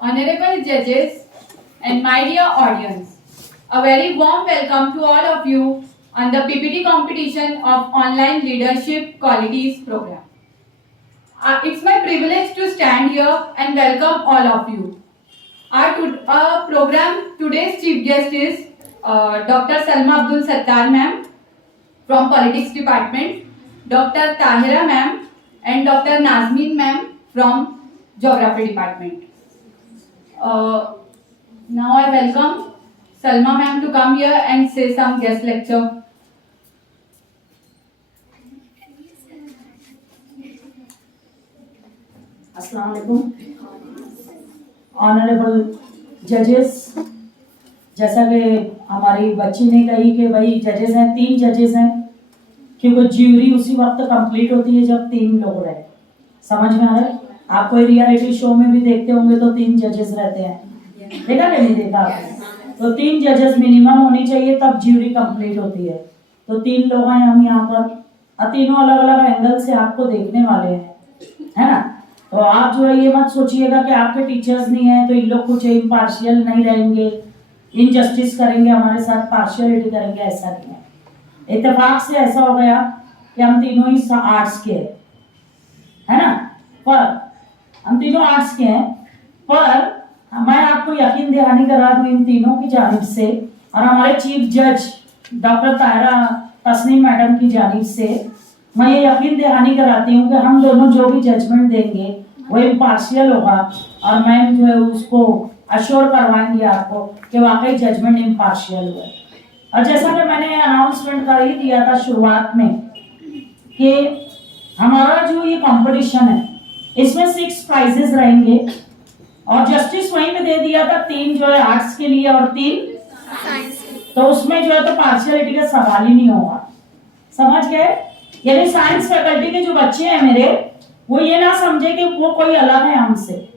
Honorable judges and my dear audience, a very warm welcome to all of you on the PPT competition of Online Leadership Qualities program. It's my privilege to stand here and welcome all of you. Our program today's chief guest is Dr. Salma Abdul Sattar ma'am from Politics Department, Dr. Tahira ma'am and Dr. Nazmeen ma'am from Geography Department. Now I welcome Salma ma'am to come here and say some guest lecture. अस्सलाम वालेकुम honourable जजेस, जैसा कि हमारी बच्ची ने कही कि भाई जजेस हैं, 3 जजेस हैं, क्योंकि ज्यूरी उसी वक्त कंप्लीट होती है जब 3 लोग रहे। समझ में आ रहा है? आप कोई रियलिटी शो में भी देखते होंगे तो 3 जजेस रहते हैं, देखा कि नहीं देखा आपने? तो 3 जजेस मिनिमम होनी चाहिए, तब ज्यूरी कंप्लीट होती है। तो 3 लोग हैं हम यहाँ पर, और तीनों अलग अलग एंगल से आपको देखने वाले हैं, है ना? तो आप जो है ये मत सोचिएगा कि आपके टीचर्स नहीं है तो इन लोग कुछ इम्पार्शियल नहीं रहेंगे, इनजस्टिस करेंगे हमारे साथ, पार्शियलिटी करेंगे, ऐसा नहीं है। इत्तेफाक से ऐसा हो गया कि हम तीनों ही आर्ट्स के है ना, पर हम तीनों आर्ट्स के हैं, पर मैं आपको यकीन दहानी करा दूं इन तीनों की जानिब से और हमारे चीफ जज डॉक्टर ताहिरा तस्नीम मैडम की जानिब से मैं ये यकीन दहानी कराती हूँ कि हम दोनों जो भी जजमेंट देंगे वो इम्पार्शियल होगा, और मैम जो है उसको अश्योर करवाएंगे आपको कि वाकई जजमेंट इम्पार्शियल हुआ है। और जैसा कि मैंने अनाउंसमेंट कर ही दिया था शुरुआत में कि हमारा जो ये कंपटीशन है इसमें 6 प्राइजेस रहेंगे, और जस्टिस वहीं पे दे दिया था 3 जो है आर्ट्स के लिए और 3 साइंस, तो उसमें जो है तो पार्शियलिटी का सवाल ही नहीं होगा। समझ गए? यानी साइंस फैकल्टी के जो बच्चे हैं मेरे, वो ये ना समझे कि वो कोई अलग है हमसे।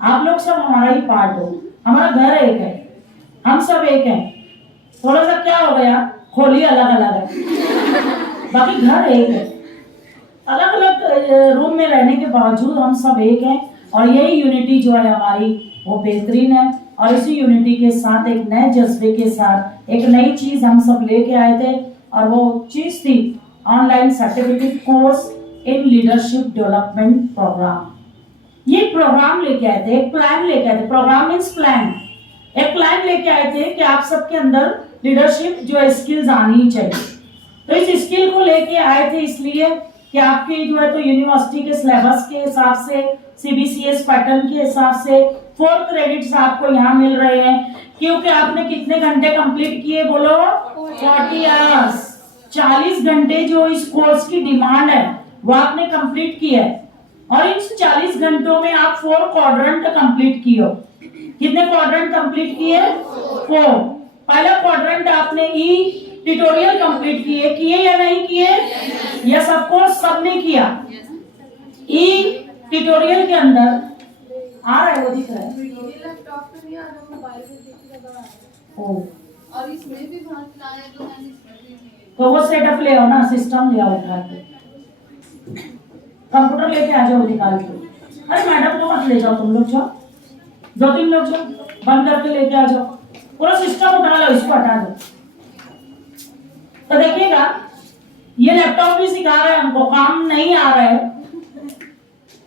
आप लोग सब हमारा ही पार्ट हो, हमारा घर एक है, हम सब एक हैं। थोड़ा सा क्या हो गया, खोली अलग अलग है, बाकी घर एक है। अलग अलग रूम में रहने के बावजूद हम सब एक हैं, और यही यूनिटी जो है हमारी वो बेहतरीन है। और इसी यूनिटी के साथ एक नए जज्बे के साथ एक नई चीज हम सब लेके आए थे, और वो चीज थी online certificate course in leadership development programme. ये प्रोग्राम लेके आए थे, एक प्लान लेके आए थे। प्रोग्राम मीन्स प्लान, एक प्लान लेके आए थे कि आप सबके अंदर लीडरशिप जो स्किल्स आनी चाहिए। तो इस स्किल को लेके आए थे इसलिए कि आपके जो है तो यूनिवर्सिटी के सिलेबस के हिसाब से, सीबीसीएस पैटर्न के हिसाब से 4 क्रेडिट्स आपको यहाँ मिल रहे हैं, क्योंकि आपने कितने घंटे कंप्लीट किए बोलो? 40 आवर्स, 40 घंटे जो इस कोर्स की डिमांड है वो आपने कंप्लीट किया है। और इन 40 घंटों में आप 4 क्वाड्रेंट कंप्लीट किए हो। कितने क्वाड्रेंट कंप्लीट किए? 4। पहला क्वाड्रेंट आपने ई ट्यूटोरियल कंप्लीट किए या नहीं किए? यस ऑफ कोर्स, सबने किया। ई ट्यूटोरियल के अंदर आ रहा है, वो दिख रहा है, लैपटॉप पे नहीं आ रहा, मोबाइल पे देख रहा है। ओ, और इसमें भी बहुत चलाना है तो मैंने इसमें भी नहीं। तो वो सेटअप ले आओ ना, सिस्टम ले आओ उठा के, कंप्यूटर लेके आ जाओ निकाल के। अरे मैडम को मत ले जाओ, तुम लोग जाओ, 2-3 लोग जाओ, बंद करके लेके आ जाओ, पूरा सिस्टम उठा लो, इसको हटा दो। तो देखिएगा ये लैपटॉप भी सिखा रहा है हमको, काम नहीं आ रहा है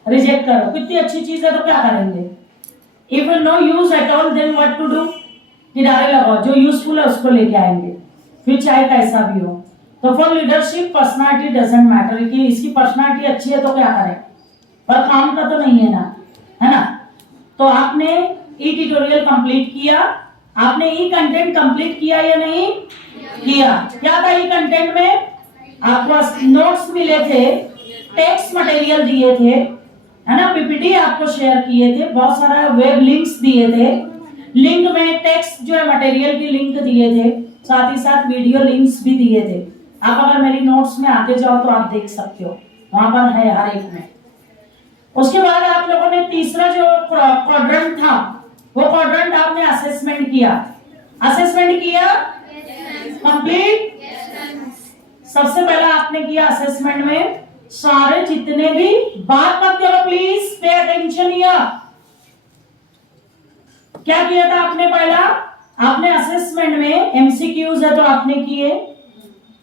रिजेक्ट करो। कितनी अच्छी चीज है तो क्या करेंगे? If no use at all then what to do? किनारे लगाओ, जो यूजफुल है उसको लेके आएंगे, फिर चाहे कैसा भी हो। तो for leadership personality doesn't matter, कि इसकी पर्सनालिटी अच्छी है तो क्या करें, पर काम का तो नहीं है ना, है ना? तो आपने ई ट्यूटोरियल कंप्लीट किया, आपने ई कंटेंट कंप्लीट किया या नहीं किया? क्या था ई कंटेंट में? आपको नोट्स मिले थे, टेक्स्ट मटेरियल दिए थे, है ना, पीपीटी आपको शेयर किए थे, बहुत सारा वेब लिंक्स दिए थे, लिंक में टेक्स्ट जो है मटेरियल की लिंक दिए थे, साथ ही साथ वीडियो लिंक्स भी दिए थे। आप अगर मेरी नोट्स में आगे जाओ तो आप देख सकते हो, वहां पर है हर एक में। उसके बाद आप लोगों ने तीसरा जो क्वाड्रेंट था वो क्वाड्रेंट आपने असेसमेंट किया। असेसमेंट किया कंप्लीट? सबसे पहला आपने किया असेसमेंट में सारे जितने भी, बात मत करो प्लीज, पे अटेंशन हियर, क्या किया था आपने? पहला आपने असेसमेंट में एमसीक्यूज है तो आपने किए,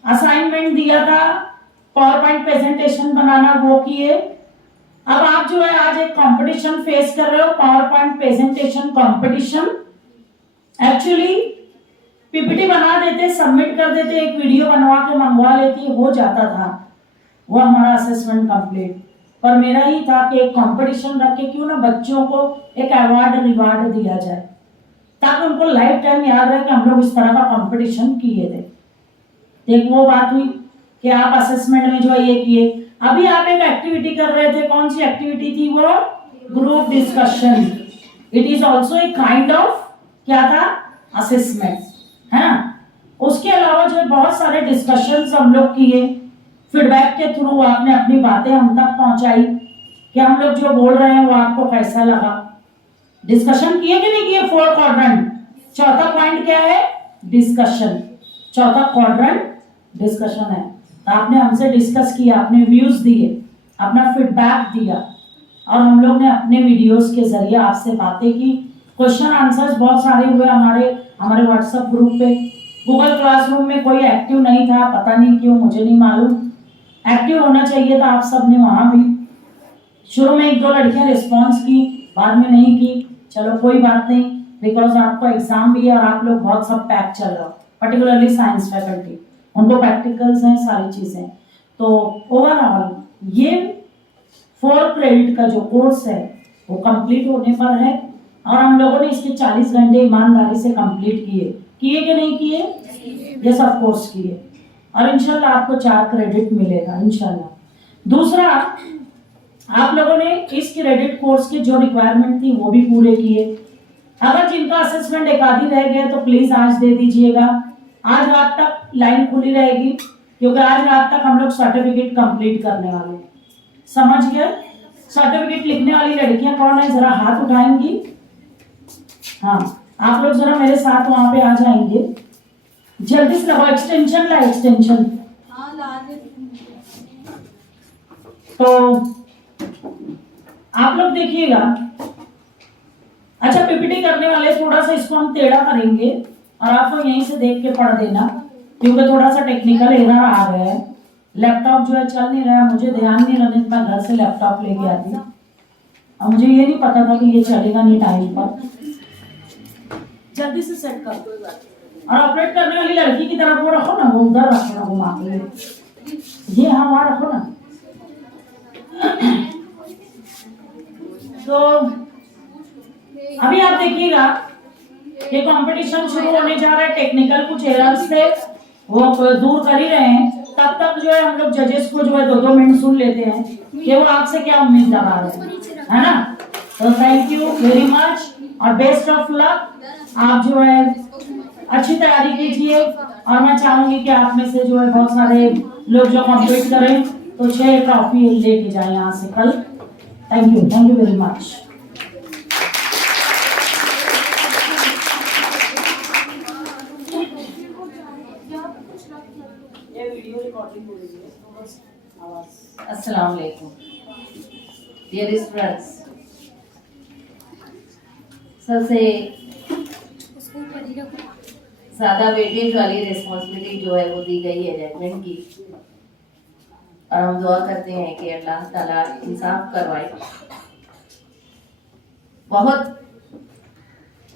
असाइनमेंट दिया था पावर पॉइंट प्रेजेंटेशन बनाना, वो किए। अब आप जो है आज एक कंपटीशन फेस कर रहे हो, power point presentation competition. Actually PPT बना देते, सबमिट कर देते, एक वीडियो बनवा के मंगवा लेती, हो जाता था वो हमारा असेसमेंट कंप्लीट। पर मेरा ही था कि एक कंपटीशन रख के क्यों ना बच्चों को एक अवार्ड रिवार्ड दिया जाए, ताकि उनको लाइफ टाइम याद रहे कि हम लोग इस तरह का कंपटीशन किए थे। एक वो बात हुई कि आप असेसमेंट में जो है ये किए। अभी आप एक एक्टिविटी कर रहे थे, कौन सी एक्टिविटी थी वो? Group discussion. It is also a kind of क्या था? असेसमेंट, है ना। उसके अलावा जो है बहुत सारे डिस्कशंस हम लोग किए, फीडबैक के थ्रू आपने अपनी बातें हम तक पहुंचाई कि हम लोग जो बोल रहे हैं वो आपको कैसा लगा। डिस्कशन किए कि नहीं किए? 4 क्वाड्रेंट। चौथा पॉइंट क्या है? डिस्कशन। चौथा क्वाड्रेंट डिस्कशन है। तो आपने हमसे डिस्कस किया, आपने व्यूज दिए, अपना फीडबैक दिया, और हम लोग ने अपने वीडियोस के जरिए आपसे बातें की। क्वेश्चन आंसर्स बहुत सारे हुए हमारे व्हाट्सएप ग्रुप पे। गूगल क्लासरूम में कोई एक्टिव नहीं था, पता नहीं क्यों, मुझे नहीं मालूम। एक्टिव होना चाहिए था आप सब ने वहां भी। शुरू में 1-2 लड़कियां रिस्पॉन्स की, बाद में नहीं की। चलो कोई बात नहीं, बिकॉज आपका एग्जाम भी है और आप लोग बहुत सब पैक चल रहा हो, पर्टिकुलरली साइंस फैकल्टी, उनको प्रैक्टिकल्स हैं, सारी चीजें। तो ओवरऑल ये 4 क्रेडिट का जो कोर्स है वो कंप्लीट होने पर है, और हम लोगों ने इसके 40 घंटे ईमानदारी से कंप्लीट किए कि नहीं किए? ये सब कोर्स किए, और इंशाल्लाह आपको 4 क्रेडिट मिलेगा इंशाल्लाह। दूसरा, आप लोगों ने इस क्रेडिट कोर्स के जो रिक्वायरमेंट थी वो भी पूरे किए। अगर जिनका असेसमेंट एक आधी रह गया तो प्लीज आज दे दीजिएगा। आज रात तक लाइन खुली रहेगी, क्योंकि आज रात तक हम लोग सर्टिफिकेट कंप्लीट करने वाले हैं। समझ गए? सर्टिफिकेट लिखने वाली लड़कियां कौन है, जरा हाथ उठाएंगी। हाँ, आप लोग जरा मेरे साथ वहां पे आ जाएंगे, जल्दी से लगाओ। एक्सटेंशन ला, एक्सटेंशन। हाँ ला दे। तो आप लोग देखिएगा। अच्छा, पीपीटी करने वाले थोड़ा सा इसको हम टेढ़ा करेंगे, और आप लोग यहीं से देख के पढ़ देना, क्योंकि थोड़ा सा टेक्निकल एरर आ गया है। लैपटॉप जो है चल नहीं रहा, मुझे ध्यान नहीं रहा, मैं घर से लैपटॉप लेके आती, और मुझे ये नहीं पता था कि ये चलेगा नहीं टाइम पर। जल्दी से सेट कर दो, और ऑपरेट करने वाली लड़की की तरफ वो रखो ना, वो उधर रखो ना, घुमा के ये हाँ वहां रखो ना। तो अभी आप देखिएगा कि कंपटीशन शुरू होने जा रहा है। टेक्निकल कुछ एरर्स थे, वो दूर कर ही रहे हैं। तब तक जो है हम लोग जजेस को जो है 2-2 मिनट सुन लेते हैं कि वो आपसे क्या उम्मीद लगा रहे हैं, है ना। तो थैंक यू वेरी मच और बेस्ट ऑफ लक। आप जो है अच्छी तैयारी कीजिए, और मैं चाहूंगी कि आप में से जो है बहुत सारे लोग जो कंप्लीट करें तो 6 ट्रॉफी लेके जाए यहाँ से कल। Thank you very much. अस्सलाम वालेकुम डियर स्टूडेंट्स। सबसे ज्यादा वेटेज वाली रिस्पॉन्सिबिलिटी जो है वो दी गई है जजमेंट की, और हम दुआ करते हैं कि अल्लाह ताला इंसाफ करवाए। बहुत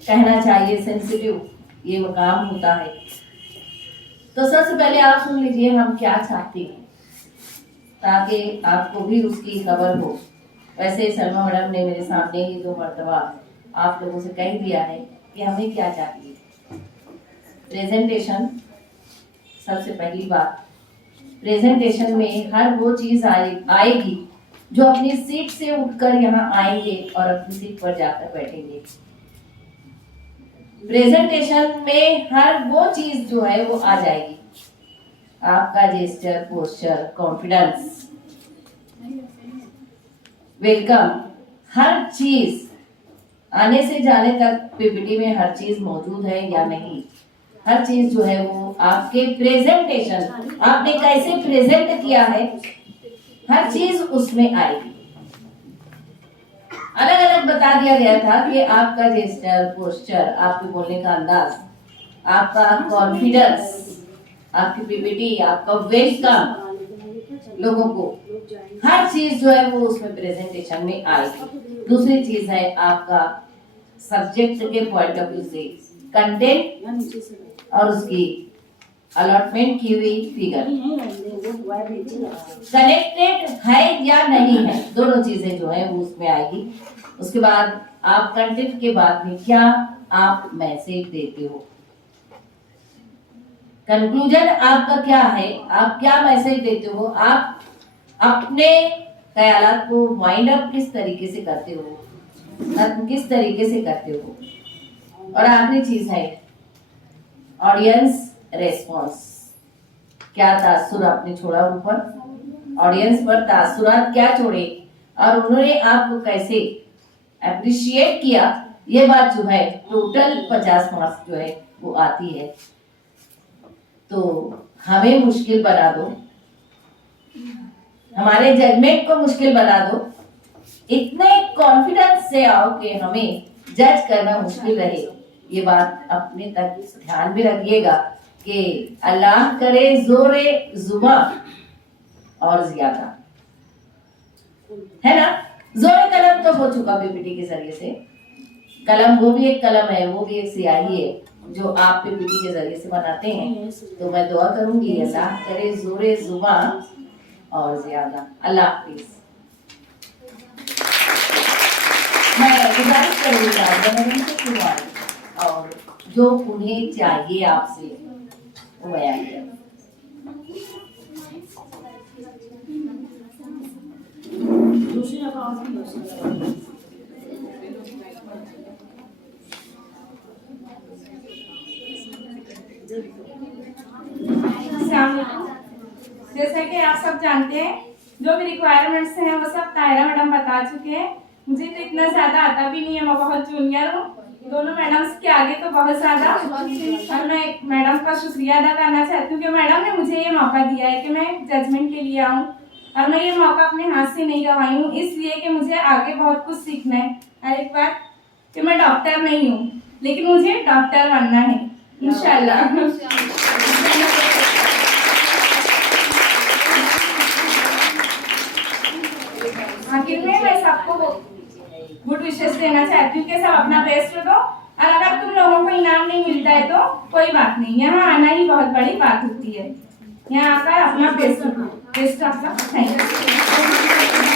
कहना चाहिए सेंसिटिव ये मकाम होता है। तो सबसे पहले आप सुन लीजिए हम क्या चाहते हैं, ताकि आपको भी उसकी खबर हो। वैसे सलमा मैडम ने मेरे सामने ही 2 मरतबा आप लोगों से कह दिया है कि हमें क्या चाहिए। प्रेजेंटेशन, सबसे पहली बात, प्रेजेंटेशन में हर वो चीज आएगी जो अपनी सीट से उठकर यहाँ आएंगे और अपनी सीट पर जाकर बैठेंगे। प्रेजेंटेशन में हर वो चीज जो है वो आ जाएगी, आपका जेस्चर, पोस्चर, कॉन्फिडेंस, वेलकम, हर चीज आने से जाने तक पीपीटी में हर चीज मौजूद है या नहीं, हर चीज जो है वो आपके प्रेजेंटेशन, आपने कैसे प्रेजेंट किया है, हर चीज उसमें आएगी। अलग अलग बता दिया गया था कि आपका जेस्चर, पोस्चर, आपके बोलने का अंदाज, आपका कॉन्फिडेंस, आपकी पीपीटी, आपका वेलकम लोगों को, हर चीज जो है वो उसमें प्रेजेंटेशन में आएगी। दूसरी चीज है आपका सब्जेक्ट के पॉइंट ऑफ व्यू से कंटेंट और उसकी अलॉटमेंट की हुई फिगर कनेक्टेड है या नहीं है, दोनों चीजें जो है वो उसमें आएगी। उसके बाद आप कंटेंट के बाद में क्या आप मैसेज देते हो, कंक्लूजन आपका क्या है, आप क्या मैसेज देते हो, आप अपने ख्यालात को वाइंड अप किस तरीके से करते हो, खत्म किस तरीके से करते हो। और आखिरी चीज है ऑडियंस रेस्पॉन्स, क्या तासुर आपने छोड़ा ऊपर, ऑडियंस पर तासुरात क्या छोड़े और उन्होंने आपको कैसे अप्रिशिएट किया, ये बात जो है टोटल 50 मार्क्स जो है वो आती है। तो हमें मुश्किल बना दो, हमारे जजमेंट को मुश्किल बना दो, इतने कॉन्फिडेंस से आओ कि हमें जज करना मुश्किल रहे। ये बात अपने तक ध्यान में रखिएगा कि अल्लाह करे जोरे जुबा और ज्यादा, है ना। जोरे कलम तो हो चुका पीपीटी के जरिए से, कलम वो भी एक कलम है, वो भी एक स्याही है जो आप पीपीटी के जरिए से बनाते हैं। तो मैं दुआ करूंगी अल्लाह करे जोरे जुबा और ज्यादा। अल्लाह हाफिज। मैं गुजारिश करूंगी और जो उन्हें चाहिए आपसे वो बयान करें। दूसरी अकाउंट जैसा कि आप सब जानते हैं, जो भी रिक्वायरमेंट्स हैं वो सब तायरा मैडम बता चुके हैं। मुझे तो इतना ज्यादा आता भी नहीं है, मैं बहुत जूनियर हूँ दोनों मैडम्स के आगे, तो बहुत ज्यादा। और मैं मैडम का शुक्रिया अदा करना चाहती हूँ कि मैडम ने मुझे ये मौका दिया है कि मैं जजमेंट के लिए आऊँ, और मैं ये मौका अपने हाथ से नहीं गंवाई हूँ, इसलिए कि मुझे आगे बहुत कुछ सीखना है। और एक बात कि मैं डॉक्टर नहीं हूँ, लेकिन मुझे डॉक्टर बनना है इंशाल्लाह। आखिर में मैं सबको गुड विशेस देना चाहती हूँ कि सब अपना बेस्ट दो, और अगर तुम लोगों को इनाम नहीं मिलता है तो कोई बात नहीं, यहाँ आना ही बहुत बड़ी बात होती है। यहाँ आकर अपना बेस्ट दो। Best of luck. Thank you.